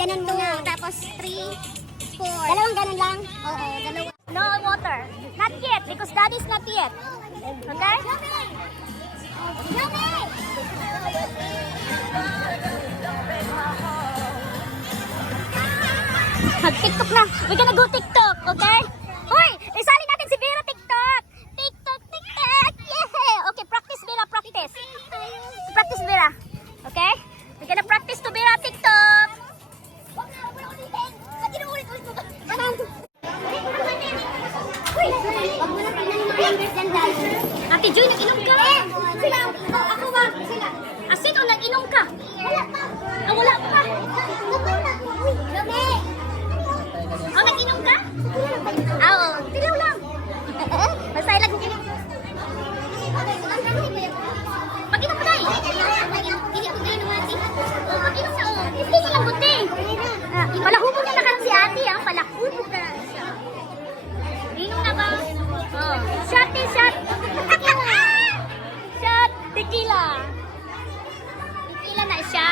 ganun muna. Tapos 3, 4. Dalawang ganun lang? Oo, dalawa. No water. Not yet, because daddy's not yet. Okay? Yummy! Mag-TikTok na. We're gonna go TikTok, okay? Hoy! Isali natin si Vera TikTok! TikTok, TikTok! Yeah! Okay, practice Vera, practice. Practice Vera. Okay? We're gonna practice to Vera TikTok. Ate Joy, nag-inom ka? Sila, ako ba? Sila. Asin o nag-inom ka? Wala pa. Ah, wala pa. Oh, nag-inom ka? Ah, oo. Tilaw lang. Basta ilag nag-inom. Mag-inom ka tayo. Mag-inom na, oh. Hindi ka lang buti. Palahubog na lang si ate, ah. Palahubog na lang siya. Inom na ba? Oh. Shot, shot. Shot, tequila. Tequila na siya.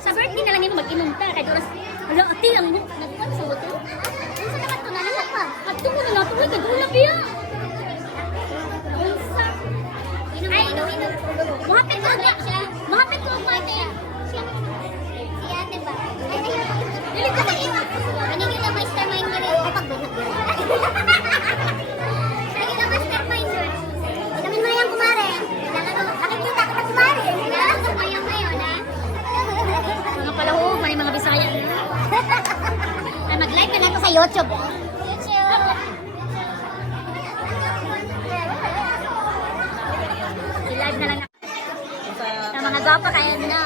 Sa birthday na lang yun mag-inom ka. Kahit oras, wala, ate, ang nagpan sa wato. Ano sa naman ito na lang pa? At ito mo na natin, may kagulap yan. Ay, inom. Mahapit ko siya. Mahapit ko ang ate. Si ate ba? Dili ko sa iyo. Ano yung na mastermind niya rin? Ay, pagbunak yun. Ano yung na mastermind niya? Inamin mo na yung kumare. Nakikita ko na kumare. Nakakasok mo yung ngayon, ha? Mga palahog, may mga Bisaya. Ay, mag-live ka na ito sa YouTube. I-live na lang na. Ang mga gwapa kaya na.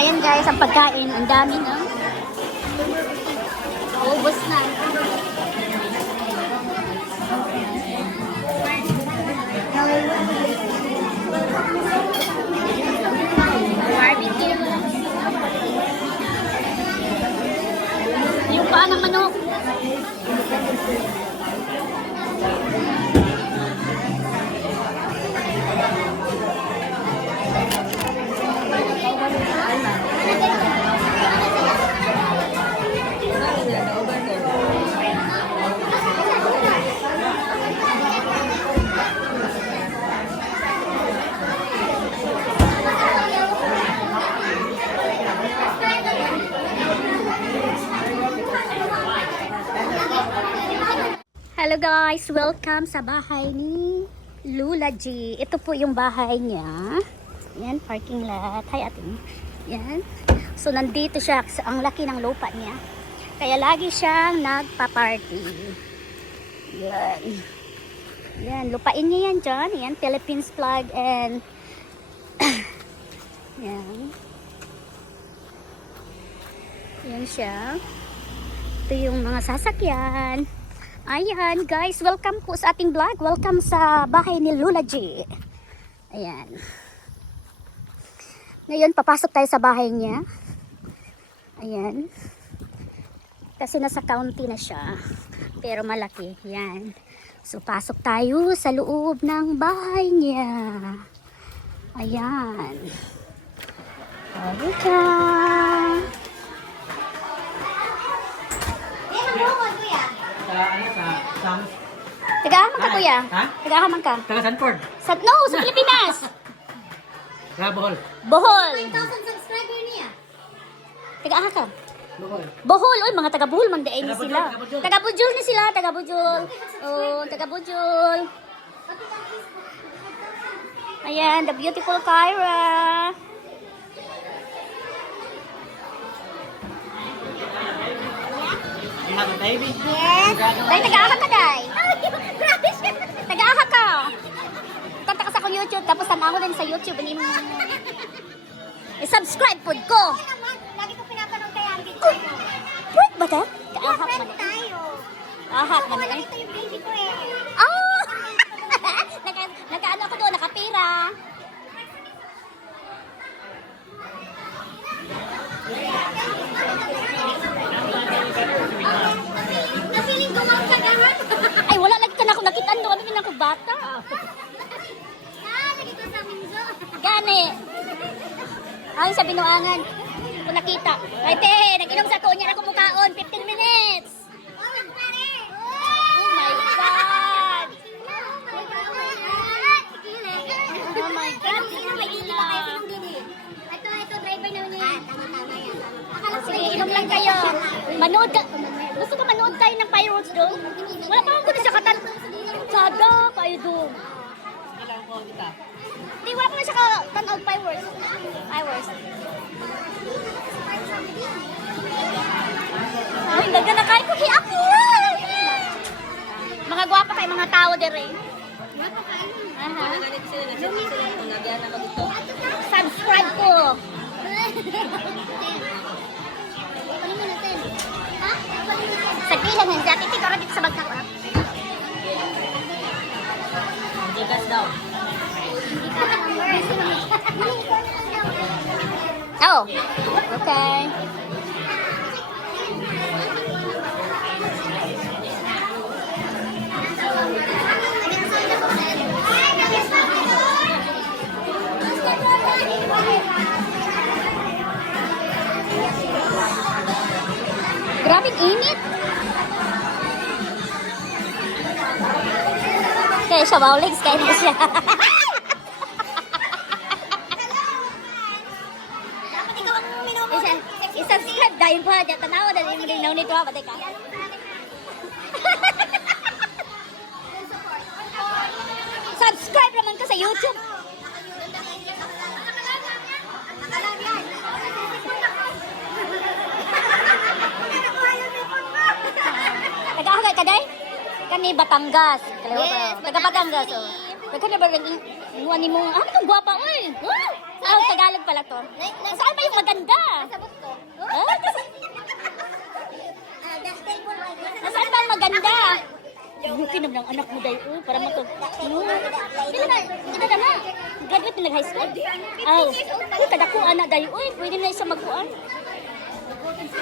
Ayan guys, ang pagkain, ang dami na. Ubos na. Barbecue. Yung paa ng manok. Hello guys! Welcome sa bahay ni Lula G. Ito po yung bahay niya. Yan, parking lot. Hi ate. Yan. So nandito siya, ang laki ng lupa niya. Kaya lagi siyang nagpa-party. Yan. Yan, lupain niya yan dyan. Yan, Philippines flag and yan. Yan siya. Ito yung mga sasakyan. Ayan, guys. Welcome po sa ating vlog. Welcome sa bahay ni Lola G. Ayan. Ngayon, papasok tayo sa bahay niya. Ayan. Kasi nasa county na siya. Pero malaki. Ayan. So, pasok tayo sa loob ng bahay niya. Ayan. Halika. Taga-aman ka, kuya? Ha? Taga-aman ka? Taga Sanford. No, sa Pilipinas. Bohol. Bohol. 1,000 subscriber niya. Taga-aha ka? Bohol. Bohol. Oy, mga taga-Bohol. Mandain ni Taga-Bujol, sila. taga-Bujol. Taga-Bujol ni sila. Taga-Bujol. Oh, taga-Bujol. Ayan, the beautiful Kyra. You have a baby? Yes. Day, taga-aha ka, Day. Taga-aha ka. Kanta ka sa akong YouTube. Tapos tanaw din sa YouTube. Hindi mo... I-subscribe po ko. Lagi ko pinapanood kay Andy. Pwede ba ka? Kaahak Friend man. tayo. Ahak man. Wala ito yung baby ko eh. Oh! Naka-ano ako doon, nakapira. Napiling ko mga kagahan. Ay, wala lagi ka na ako nakita doon. Ano ako bata? Lagi ko sa mingo. Gani. Ay, sa binuangan. Kung nakita. Ay, te, nag-inom sa tuon niya ako mukaon. 15 minutes. Oh my God. Oh my God. Ito, driver naman niya. Tama yan. Akala ko Sige, inom lang kayo. Manood ka. Gusto ko manood tayo ng fireworks doon? Wala pa akong siya katan. Sada kayo doon. Hindi, wala pa na siya katanood fireworks. Fireworks. Ay, daga na kayo ko kay ako. Mga gwapa kayo, mga tao dire. Aha. Subscribe ko. Sagli lang yan. Dati tito dito sa bagka ko. Tigas daw. Oh. Okay. Grabing init. Kaya siya, wow, legs kayo na siya. I-subscribe dahil pa, dyan tanawa dahil mo rin naunit ko, batay ka. Subscribe naman ka sa YouTube. Taga-agay ka, day? Kani Batangas. Yes, Taga Batangas. Oh. Taga na ba rin ni mo? Ah, itong gwapa, oy. Ah, Tagalog pala to. Saan ba yung maganda? Sabot ko. Ah, Nasaan ba ang maganda? Yung kinam ng anak mo dayo, para matug. Hindi na na. Graduate na nag-high school. Ay, kadako anak dayo, uy, pwede na isa magkuan.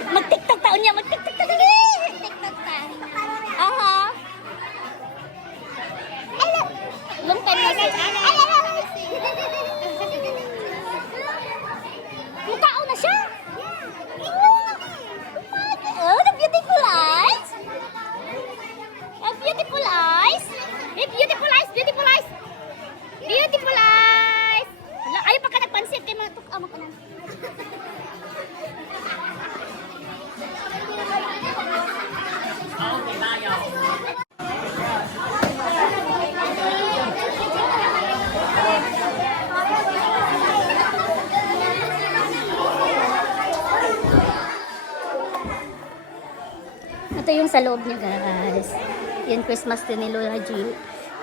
Mag-tiktok taon niya, mag-tiktok taon niya. TikTok pa. Aha. Long time na siya. Mukao na siya. Oh, the beautiful eyes. Beautiful eyes. Beautiful eyes, beautiful eyes. Beautiful eyes. Ayaw pa ka nagpansit kay mga tukamo ka na. Ito yung sa loob niya, guys. Yung Christmas tree ni Lola Jill.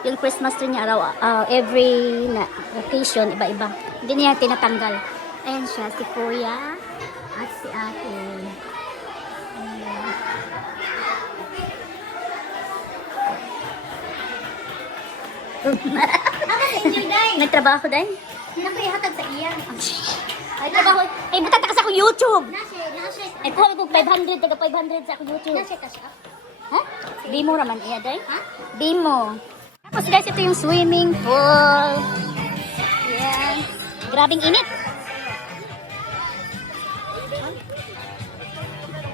Yung Christmas tree niya araw, every occasion, iba-iba. Hindi niya tinatanggal. Ayan siya, si Kuya at si Ate. Nagtrabaho din? Naku, ihatag sa iya. Ay, trabaho. Ay, butat ka sa akong YouTube. Nasa. Ay, kuha ko 500, taga 500 sa akong YouTube. Nasa ka siya. Ha? Bimo raman iya, day? Ha? Bimo. Tapos guys, ito yung swimming pool. Yan. Grabing init.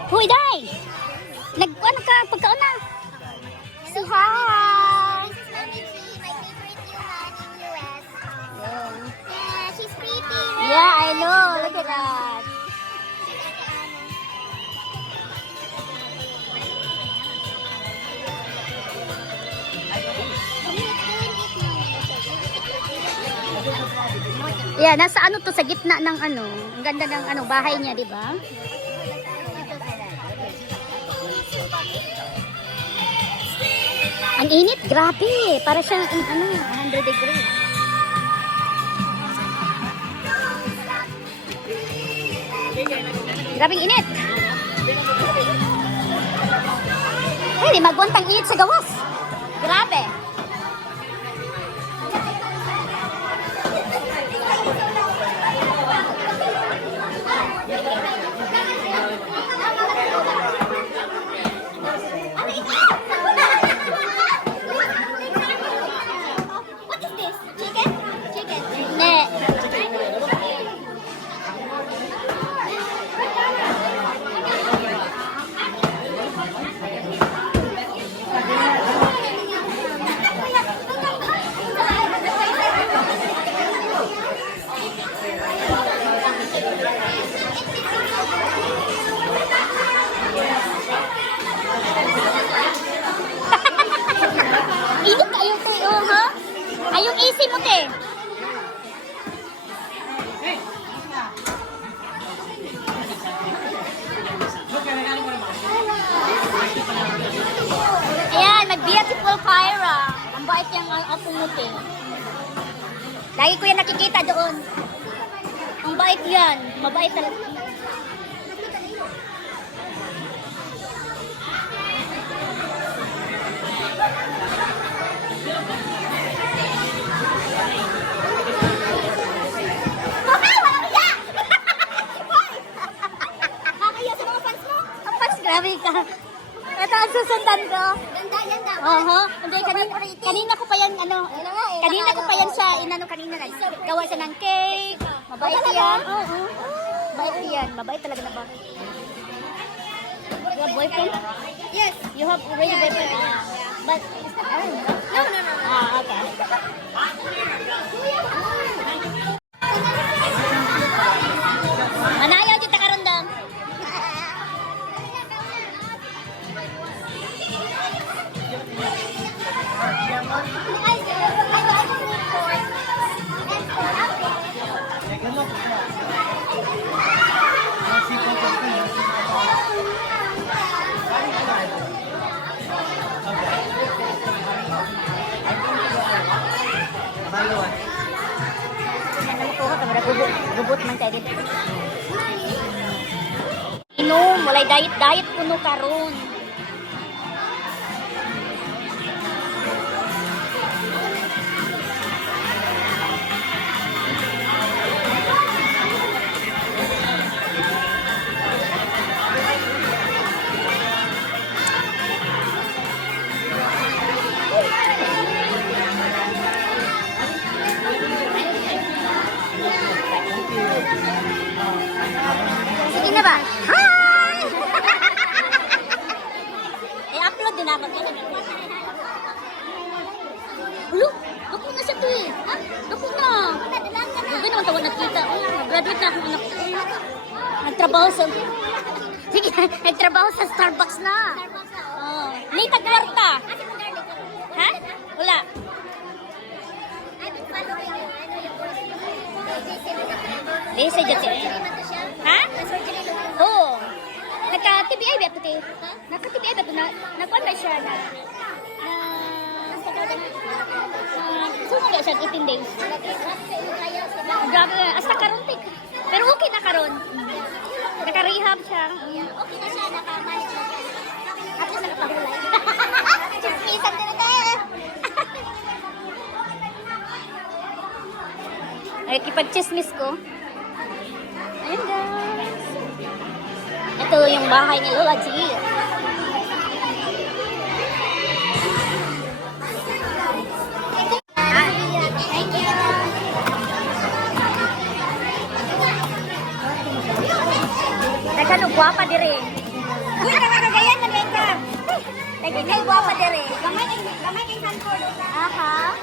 Huy, day! Ano ka? Pagkauna. Say hi! This is my Michi, my favorite Yuhan in US. Yeah, she's pretty, right? Yeah, I know. Look at that. Yeah, nasa ano to sa gitna ng ano. Ang ganda ng ano bahay niya, di ba? Ang init, grabe. Para siyang ano, 100 degrees. Grabing init. Hindi, magwantang init sa gawas. Grabe. What is this? Chicken? Chicken. Ne. Init kayo, te. Oh, ha? Ay, yung easy mo, te. Ayan, mag-beautiful Kyra. Ang bait niyang apo mo, te. Lagi ko yan nakikita doon. Ang bait yan. Mabait talaga. Nakakaya sa mga fans mo? Ang pas, grabe ka. Ito ang susundan ko. Ganda, yan daw. Oho. Hindi, kanina ko pa yan, ano, kanina ko pa yan siya, inano kanina, gawa siya ng cake. Mabait yan. Oo. Mabait yan. Mabait talaga na ba? You have boyfriend? Yes. You have already boyfriend? But, No, no, no. okay. Manayaw dito karundam. Gubot man tayo dito. Inom, walay diet kuno karon. Sige na ba? Hi! I-upload din naman. Ulo, loko na siya to eh. Ha? Loko na. Huwag naman tawag nakita. Graduate na ako anak ko. Nagtrabaho sa... Sige, nagtrabaho sa Starbucks na. Oh. Lita kwarta. Ha? Wala. Lisa dyan siya. Ha? Oo. Nagka-tip TBI ba ito, te? Naka-TBI ba ito? Nagkuhan ba siya na... Sunod na siya 18 days. Grabe, hasta karon, te. Pero okay na karon. Naka-rehab siya. Okay na siya, nakamanage na siya. At least nakapahulay. Chismisan din na tayo. Ay, kipag-chismis ko. Ayun, guys. Ito yung bahay ni Lola G. Thank you. Teka, no, guwapa dire. Uy, nakakagayan na ka. Teka, no, guwapa dire. Gamay kang Sanford. Aha.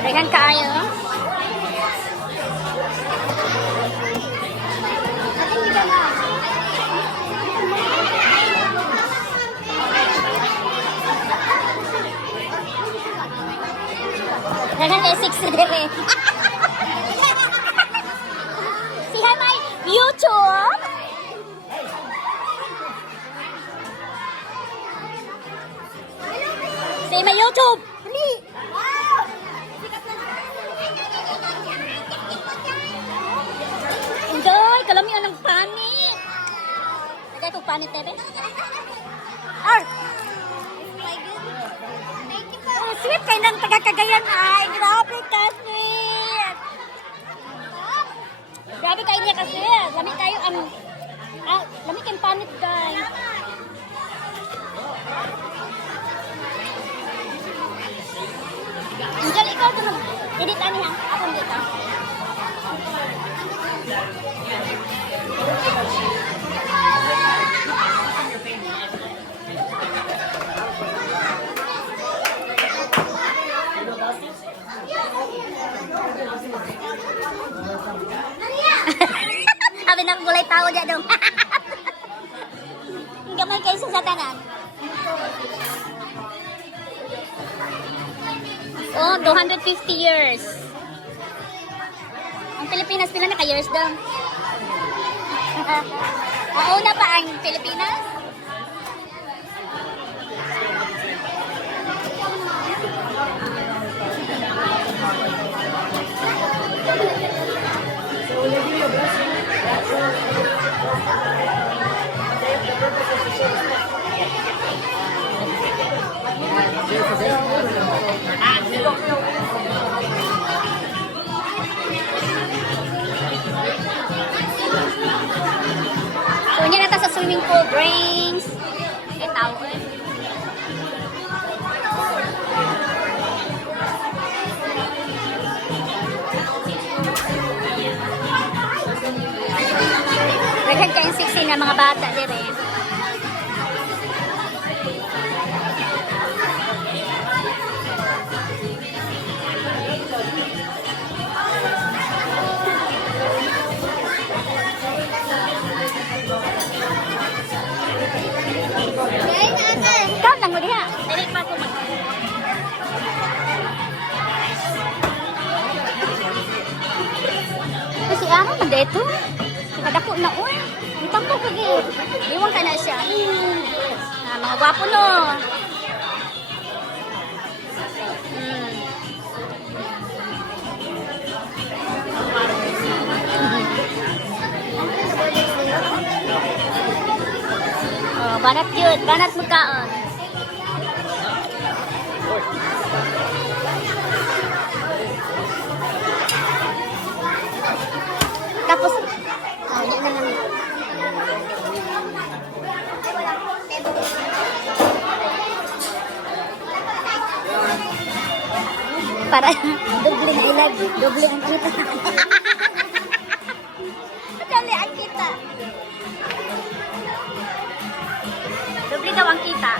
Dengan kaayo. Dengan kay 60 dire. Siya may YouTube. Say my YouTube. Dali. Enjoy, kalamian ng panit. Lagay ko panit, Tebe. Ar! Oh, sweet kayo ng taga-Cagayan ay. Grabe ka, sweet. Grabe kayo niya kasi. Lamig kayo ang... lamig kayong panit, guys. Angel, ikaw ito. Edit ani ha? Akong dito. Sabi na gulay tao dyan dong. Gamay kayo sa satanan. Oh, 250 years. Ang Pilipinas, pila na ka-years daw? Una pa ang Pilipinas? So, yun na sa swimming pool, drinks. Eh, tao eh. Rekan kayong 16 na mga bata, dire. Ikaw lang mo diha. Dili pa ko mag... Kasi ano man dito? Kadako na oy. Itampo ka gid. Iwan ka na siya. Mga gwapo no. Oh, banat yun. Banat magkaon. Tapos, hindi na lang. Para, doble ang ilag. Doble ang kita. Doble ang kita. Doble daw ang kita.